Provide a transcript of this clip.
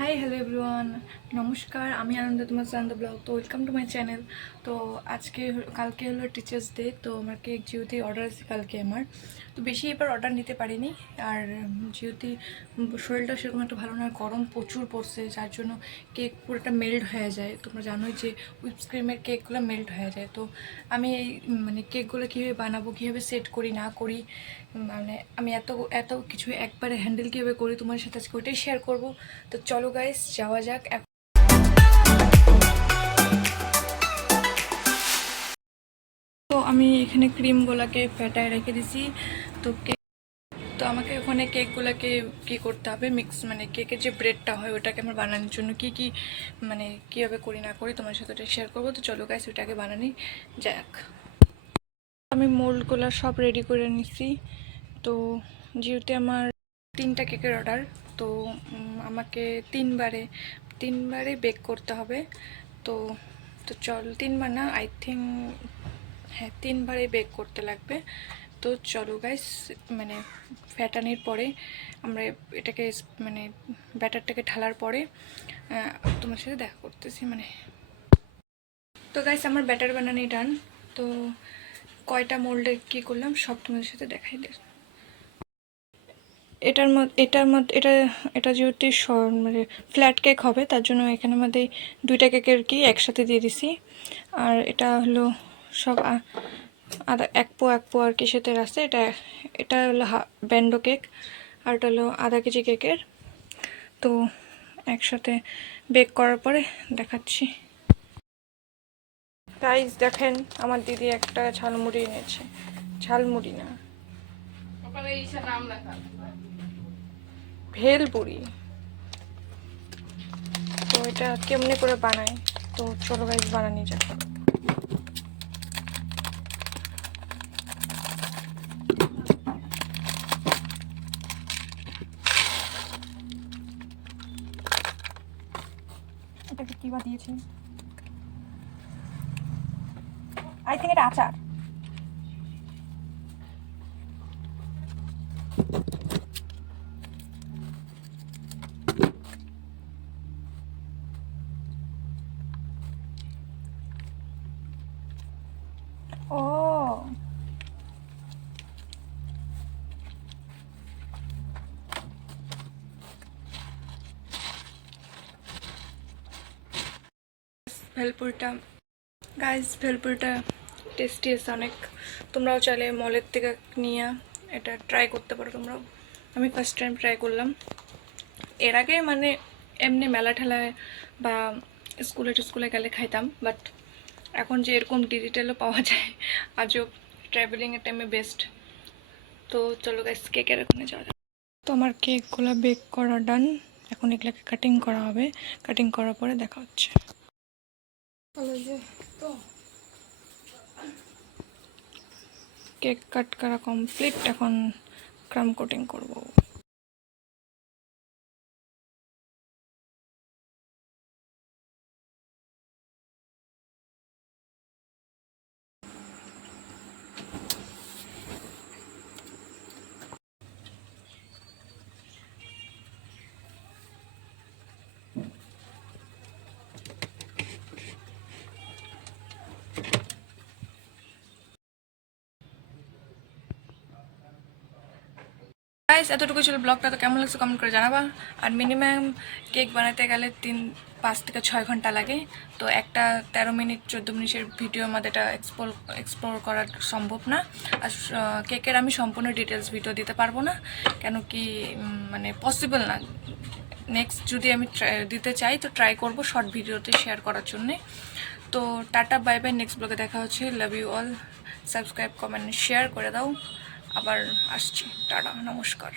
Hi hello everyone, নমস্কার। আমি আনন্দ, তোমার আনন্দ ব্লগ। তো ওয়েলকাম টু মাই চ্যানেল। তো কালকে হলো টিচার্স ডে। তো আমার কেক যেহেতু অর্ডার আছে কালকে আমার, তো বেশি এবার অর্ডার নিতে পারিনি। আর যেহেতু শরীরটা সেরকম একটা ভালো না, গরম প্রচুর পড়ছে, যার জন্য কেক পুরোটা মেল্ট হয়ে যায়। তোমরা জানোই যে হুইপ ক্রিমের কেকগুলো মেল্ট হয়ে যায়। তো আমি এই কেকগুলো কীভাবে বানাবো, কীভাবে সেট করি না করি, আমি এত এত কিছু একবারে হ্যান্ডেল কীভাবে করি, তোমার সাথে আজকে ওইটাই শেয়ার করবো। তো চলো গাইস, যাওয়া যাক। তো আমি এখানে ক্রিমগুলোকে ফেটায় রেখে দিছি। তো আমাকে ওখানে কেকগুলোকে কী করতে হবে, কেকের যে ব্রেডটা হয় ওটাকে আমার বানানোর জন্য কীভাবে করি না করি তোমার সাথে ওটা শেয়ার করবো। তো চলো গাইস, ওটাকে বানানি যাক। আমি মোল্ডগুলো সব রেডি করে নিছি। তো যেহেতু আমার 3টা কেকের অর্ডার, তো আমাকে তিনবারে বেক করতে হবে। তো তো চল, 3বার না, আই থিঙ্ক, হ্যাঁ 3বারে বেক করতে লাগবে। তো চলো গাইস, ফ্যাটানির পরে আমরা এটাকে ব্যাটারটাকে ঢালার পরে তোমার সাথে দেখা করতেছি। তো গাইস, আমার ব্যাটার বানানি ডান। তো কয়টা মোল্ডে কী করলাম সব তোমাদের সাথে দেখাই দিই। এটা যেহেতু ফ্ল্যাট কেক হবে, তার জন্য এখানের মধ্যে 2টা কেকের কি একসাথে দিয়ে দিছি। আর এটা হলো সব এক পো আর কি সাথে আছে। এটা হলো ব্যান্ডো কেক, আর এটা হলো আধা কেজি কেকের। তো একসাথে বেক করার পরে দেখাচ্ছি। গাইস দেখেন, আমার দিদি একটা ঝালমুড়ি এনেছে। ঝালমুড়ি না, ভেলপুরি। তো এটা কেমনে করে বানায়, তো চলো গাইস বানানি যাক। এটাকে কি বা দিয়েছি, আই থিঙ্ক এটা আচার। ও ভেলপুরিটা, গাইস ভেলপুরিটা টেস্টি আছে অনেক। তোমরাও চাইলে মলের থেকে নিয়ে এটা ট্রাই করতে পারো তোমরাও। আমি ফার্স্ট টাইম ট্রাই করলাম। এর আগে এমনি মেলা ঠেলায় বা স্কুলে গেলে খাইতাম, বাট এখন যে এরকম ডিজিটালও পাওয়া যায়, আজও ট্রাভেলিংয়ের টাইমে বেস্ট। তো চলো গাইস, কেকের ওখানে যাওয়া যাক। তো আমার কেকগুলো বেক করা ডান। এখন এগুলোকে কাটিং করা হবে। কাটিং করার পরে দেখা হচ্ছে। তো কেক কাট করা কমপ্লিট, এখন ক্রাম কোটিং করব। গাইস, এতটুকু ছিল ব্লগটা। তো কেমন লাগছে কমেন্ট করে জানাবা। আর মিনিমাম কেক বানাতে গেলে 5 থেকে 6 ঘন্টা লাগে। তো একটা 13 মিনিট 14 মিনিটের ভিডিওর মধ্যে এটা এক্সপ্লোর করা সম্ভব না। আর কেকের আমি সম্পূর্ণ ডিটেলস ভিডিও দিতে পারবো না, কেন কি পসিবল না। নেক্সট যদি আমি দিতে চাই তো ট্রাই করব শর্ট ভিডিওতে শেয়ার করার জন্যে। তো টাটা, বাই বাই, নেক্সট ব্লগে দেখা হচ্ছে। Love you all. Subscribe, comment, share করে দাও। আবার আসছি। টাটা, নমস্কার।